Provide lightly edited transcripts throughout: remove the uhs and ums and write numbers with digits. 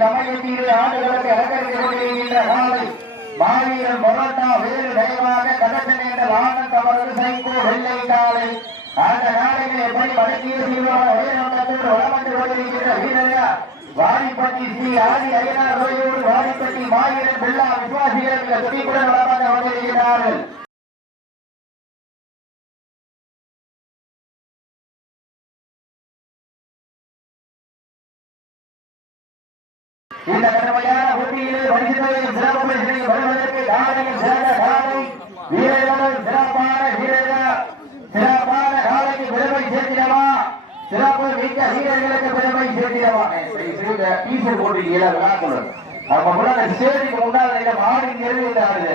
சமயத்தில் ஆண்டுகளுக்கு அலங்கரித்துக் கொண்டிருக்கின்ற காலை மாவீரன் மொரட்டா வேறு தயவாக கடத்தன் என்ற ஆனந்த் அவரது சைக்கோ வெள்ளை காலை அந்த காலையில் எப்படி வடக்கிய சீர்வாக ஒரே நோக்கத்தோடு வளமன்று கொண்டிருக்கின்ற வீரர்கள் வாடிப்பட்டி ஸ்ரீ ஆதி ஐயனார் கோயிலோடு வாடிப்பட்டி மாவீரன் பிள்ளா விசுவாசிகள் துணிப்புடன் வளமாக கொண்டிருக்கிறார்கள். இந்த கடமையான போட்டியிலே பரிசுத்தையும் சிறப்பு பரிசையும் வருவதற்கு காலையில் சிறந்த காலை வீரர்களும் சிறப்பான வீரர்கள் சிறப்பான காலைக்கு பெருமை சேர்த்திடவா சிறப்பு மிக்க வீரர்களுக்கு பெருமை சேர்த்திடவா டீசர் போட்டிருக்கீங்க விழாக்குள்ள அவங்க முன்னாடி ஸ்டேஜுக்கு முன்னாடி மாறி நிறைவேறாது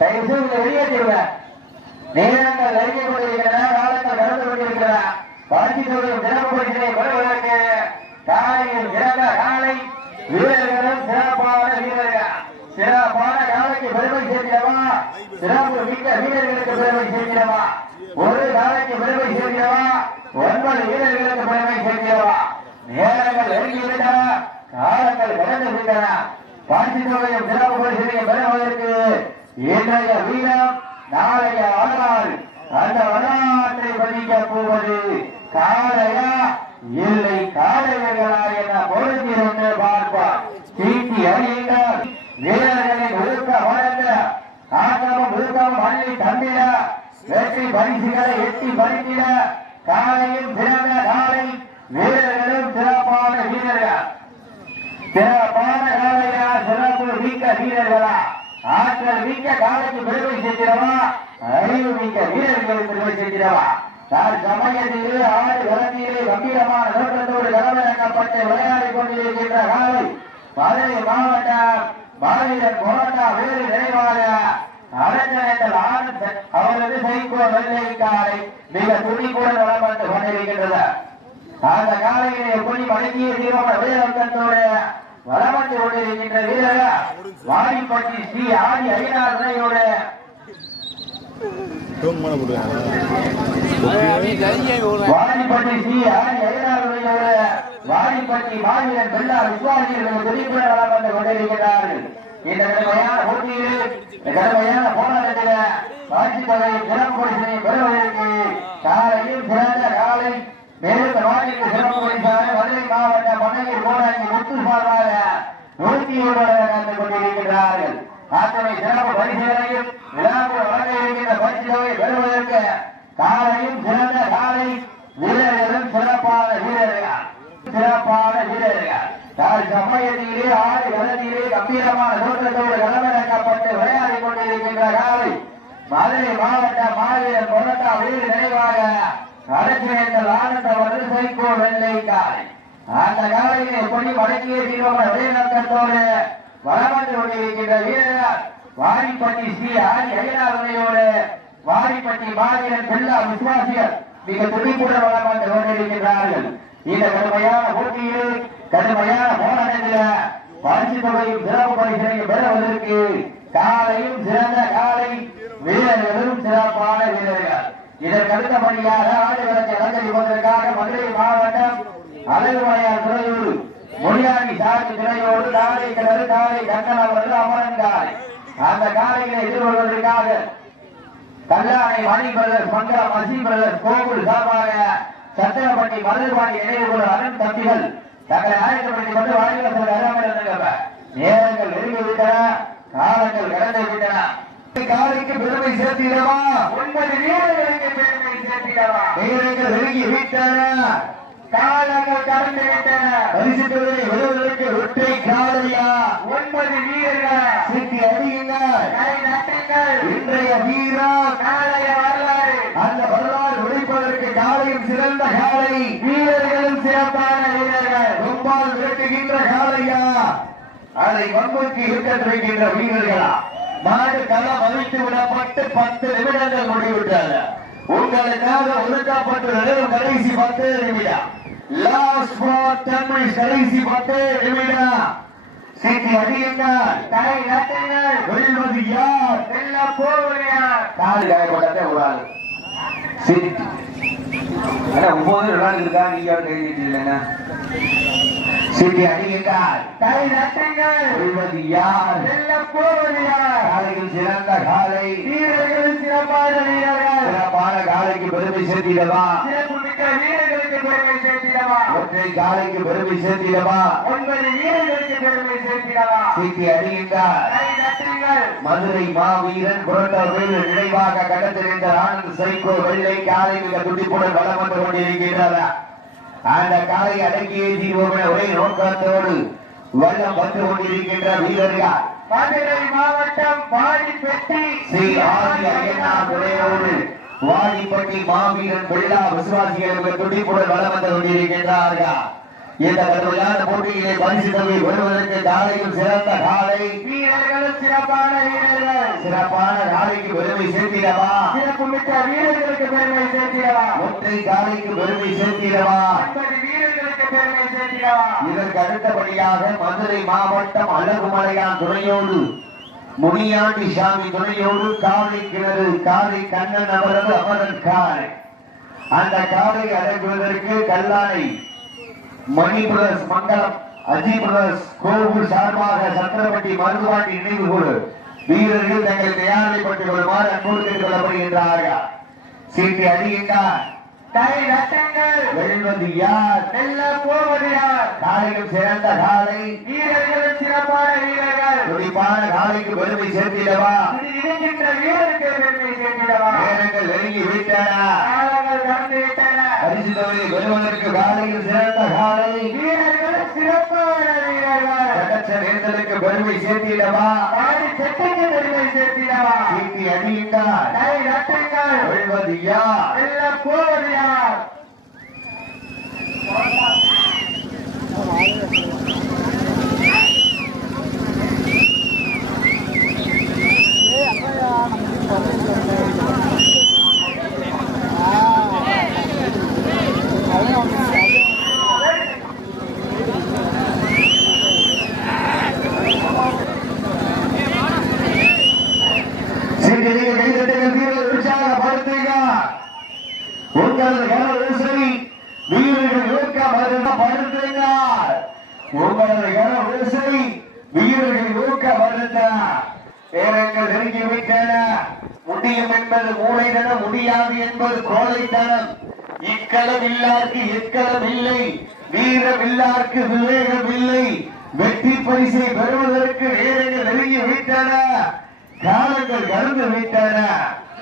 தயவு செய்து வெளியேற்றிடுவேன். நேரங்கள் நெருங்கிக் கொண்டிருக்கின்றன, காலங்கள் கடந்து கொண்டிருக்கின்றன. பரிசுத்தையும் சிறப்பு பரிசையும் வருவதற்கு காலையில் சிறந்த காலை வீரர்களும் சிறப்பான வீரர்கள் சிறப்பான காலைக்கு பெருமை சேர்க்கிறவா சிறப்பு மிக்க வீரர்களுக்கு பெருமை சேர்க்கிறவா ஒரு காலைக்கு பெருமை சேர்க்கிறவா 9 வீரர்களுக்கு பெருமை சேர்க்கிறவா. நேரங்கள் நெருங்கிவிட்டன, காலங்கள் கடந்து விட்டன. பரிசுத்தையும் சிறப்பு பரிசையும் பெறுவதற்கு இன்றைய வீரம் நாளைய வரலாறு அந்த வரலாற்றை பதிக்க போவது காலையா இல்லை காலைகளா என பொருந்திருந்து பார்ப்பார். சீட்டி அறியுங்கள். வீரர்களின் ஒழுக்க வளர்ந்த ஆட்டமும் ஒழுக்கமும் அள்ளி தந்திட வெற்றி பரிசுகளை எட்டி பறித்திட காலையும் சிறந்த காலை வீரர்களும் சிறப்பான வீரர்கள் சிறப்பான காலையா சிறப்பு மிக்க வீரர்களா ஆற்றல் மிக்க காலைக்கு பெருமை சேர்க்கிறவா அறிவு மிக்க வீரர்களுக்கு பெருமை சேர்க்கிறவா சமயத்திலே ஆடு களத்திலே கம்பீரமான நோக்கத்தோடு களமிறக்கப்பட்டு விளையாடிக் கொண்டிருக்கின்ற காலை மதுரை மாவட்டம் மாவீரன் மொரட்டா வேறு நினைவாக அரசனேந்தல் ஆனந்த் அவரது சைக்கோ வெள்ளை காலை மிக துணிப்புடன் வளம் வந்து கொண்டிருக்கின்றது. அந்த காலையிலே எப்படி மடங்கிய தீவிரமான வீரத்தோடு வளம் வந்து கொண்டிருக்கின்ற வீரர்கள் வாடிப்பட்டி ஸ்ரீ ஆதி ஐயனார் துணையோடு வாடிப்பட்டி ஸ்ரீ ஆதி ஐயனார் துணையோடு வாடிப்பட்டி மாவீரன் பிள்ளா விசுவாசிகள் துணிப்புடன் வளம் வந்து கொண்டிருக்கிறார்கள். இந்த கடுமையான போட்டியில் கடுமையான போராட்டத்தில் ஆட்சி தொகை சிறப்பு பரிசனை பெறுவதற்கு காலையில் சிறந்த காலை மேற்கு மாநில சிறப்பு பரிசாக மதுரை மாவட்ட மன்னகிரி போராட்சி முத்து சார்பாக 101 நடந்து கொண்டிருக்கிறார்கள். அத்தனை சிறப்பு பரிசுகளையும் விழாவில் வழங்க இருக்கின்ற பரிசு தொகை பெறுவதற்கு காலையும் சிறந்த காலை வீரர்களும் சிறப்பான வீரர்கள் சிறப்பான வீரர்கள் சமயத்திலே ஆடு களத்திலே கம்பீரமான தோற்றத்தோடு களமிறக்கப்பட்டு விளையாடிக் கொண்டிருக்கின்ற காலை மதுரை மாவட்ட மாவீரன் மொரட்டா வீடு நினைவாக அரசனேந்தல் ஆனந்த் அவரது சைக்கோ வெள்ளை காலை அந்த காலையிலே கொடி மடக்கிய தீவிரமான வீரத்தோடு வளம் வந்து கொண்டிருக்கின்ற வீரர்கள் வாடிப்பட்டி ஸ்ரீ ஆதி ஐயனார் துணையோடு வாடிப்பட்டி மாவீரன் பிள்ளா விசுவாசிகள் மிக துடிப்புடன் வளம் வந்து கொண்டிருக்கின்றார்கள். இந்த கடுமையான போட்டியில் கடுமையான போராட்டத்தில் பரிசு தொகையும் சிறப்பு பரிசனையும் பெறுவதற்கு காலையும் சிறந்த காலை வீரர்களும் சிறப்பான வீரர்கள். இதற்கு அடுத்தபடியாக ஆடுகளத்தை அலங்கரிப்பதற்காக மதுரை மாவட்டம் அழகுமலையார் துறையூர் மொழியாண்டி சாமி துறையோடு காலை கிணறு காலை கங்கன் அவர்கள் அமரன் காலை அந்த காலைகளை எதிர்கொள்வதற்காக கல்லாணை மணி பிரதர்ஸ் மங்கலம் மசி பிரதர்ஸ் கோகுல் சார்பாக சத்திரப்பட்டி மதுரபாணி இணைவுகள் அரண் தம்பிகள் தங்களை ஆயத்தப்படுத்திக் கொண்டு வாழ்க்கை அருகாமல் நேரங்கள் நெருங்கிவிட்டன, காலங்கள் கடந்து விட்டன. காலைக்கு பெருமை சேர்த்திடவா 9 வீரர்களுக்கு பெருமை சேர்த்திடவா வீரர்கள் நெருங்கி விட்டன, காலங்கள் கடந்து விட்டன. பரிசு தொகையை வருவதற்கு ஒற்றை காலையா 9 வீரர்கள் சீட்டி அடியுங்கள் கை நட்டுங்கள். இன்றைய வீரர் காலைய வரலாறு அந்த வரலாறு உழைப்பதற்கு காலையும் சிறந்த காலை வீரர்களும் சிறப்பான வீரர்கள் ரொம்பால் விரட்டுகின்ற காலையா அதை வன்புக்கு இருக்கின்ற வீரர்களா நாடு களம் அமைத்து விடப்பட்டு 10 நிமிடங்கள் முடிவிட்டது. உங்களுக்காக ஒதுக்கப்பட்டுள்ளது கடைசி 10 நிமிடம். லாஸ்ட் ஃபார் 10 மினிட்ஸ் கடைசி 10 நிமிடம். சீட்டி அடியுங்கள் கை நட்டுங்கள். வெல்வது யார் வெல்ல போவது யார்? கால் காயப்பட்டதே ஒரு ஆள் சரி 9 விளையாண்டு இருக்கா நீங்க கைதிட்டு இல்லைன்னா சீட்டி அடியுங்கள் கை நட்டுங்கள் சொல்வது யார் செல்ல போவது யார் காலையில் சிறந்த காலை வீரர்கள் சிறப்பான வீரர்கள் சிறப்பான காலைக்கு பெருமை சேர்த்திடவா சிறப்பு மிக்க வீரர்களுக்கு பெருமை சேர்த்திடவா ஒற்றை காலைக்கு பெருமை சேர்த்திடவா 9 வீரர்களுக்கு பெருமை சேர்த்திடவா சீட்டி அடியுங்கள் கை நட்டுங்கள் மதுரை மாவீரன் புரட்டவர்கள் நினைவாக கடத்திருந்த ஆனந்த் சைக்கோ வெள்ளை காலை மிக துடிப்புடன் வளம் வந்து கொண்டிருக்கின்றதா அந்த காலை அடக்கியே தீர்வோம் ஒரே நோக்கத்தோடு வல்லம் வந்து கொண்டிருக்கின்ற வீரர்கள் மதுரை மாவட்டம் வாடிப்பட்டி ஸ்ரீ ஆதி ஐயனார் துணையோடு வாடிப்பட்டி மாவீரன் வெள்ளா விசுவாசிகளுக்கு துடிப்புடன் வளம் வந்து கொண்டிருக்கின்றார்கள். இந்த கடுமையான போட்டியிலே பரிசு தொகை பெறுவதற்கு காலையில் சிறந்த காலை வீரர்களும் சிறப்பான வீரர்கள் சிறப்பான காலைக்கு பெருமை சேர்த்திடவா சிறப்பு மிக்க வீரர்களுக்கு பெருமை சேர்த்திடவா ஒற்றை காலைக்கு பெருமை சேர்த்திடவா 50 வீரர்களுக்கு பெருமை சேர்த்திடவா. இதற்கு அடுத்தபடியாக மதுரை மாவட்டம் அழகுமலையான் துணையோடு முனியாண்டி சாமி துணையோடு காலை கிணறு காலை கண்ணன் அவரது அமரன் காலை அந்த காலை அடங்குவதற்கு கல்லானை மணி பிரதர்ஸ் மங்கலம் அஜி பிரதர்ஸ் கோவில் சார்பாக சத்திரப்பட்டி மருதுவாண்டி நினைவு குழு வீரர்கள் தங்கள் தயாரிப்பட்டுக் கொள்ளுமாறு அன்போடு கேட்டுக் கொள்ளப்படுகின்றார்கள். சீட்டி அடியுங்கள் கை நட்டுங்கள் வெல்வது யார் வெல்ல போவது யார் காலையில் சிறந்த காலை வீரர்களும் சிறப்பான வீரர்கள் துடிப்பான காலைக்கு பெருமை சேர்த்திடவா இருக்கின்ற வீரருக்கு பெருமை சேர்த்திடவா வீரர்கள் நெருங்கி விட்டன காலங்கள் கடந்து விட்டன பரிசு தொகையை பெறுவதற்கு காலையில் சிறந்த காலை வீரர்களும் சிறப்பான வீரர்கள் கடற்ற நேர்தலுக்கு பெருமை சேர்த்திடவா காலை செட்டுக்கு பெருமை சேர்த்திடவா சீட்டி அடியுங்கள் கை நட்டுங்கள் வெல்வது யார் வெல்ல போவது யார் முடியும் என்பது மூளைதனம் முடியாது என்பது கோழைத்தனம் இக்களம் இல்லாருக்கு எக்களம் இல்லை வீரம் இல்லாருக்கு விவேகம் இல்லை வெற்றி பரிசை பெறுவதற்கு நேரங்கள் நெருங்கி விட்டன காலங்கள் கடந்து விட்டன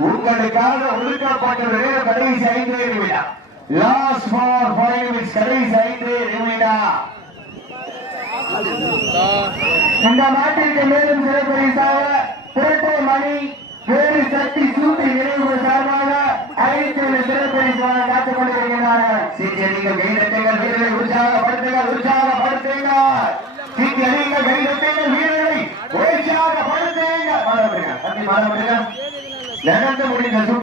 உங்களுக்காக ஒதுக்கப்பட்ட நேரம் கடைசி 5 நிமிடம் லாஸ்ட் ஃபார் 5 மினிட்ஸ் கடைசி 5 நிமிடம் இந்த நாட்டிற்கு மேலும் சிறப்பரிசாக புரட்டை மணி வேறு சக்தி சூட்டி நினைவு சார்பாக 5 சிறப்பரிசாக காத்துக் கொண்டிருக்கிறார்கள். சீட்டி அடிங்கள் கைதட்டுங்கள் வீரரை உற்சாகப்படுத்துங்கள் உற்சாகப்படுத்துங்கள் சீட்டி அடிங்கள் கைதட்டுங்கள் வீரரை உற்சாகப்படுத்துங்கள் நடந்து முடிந்த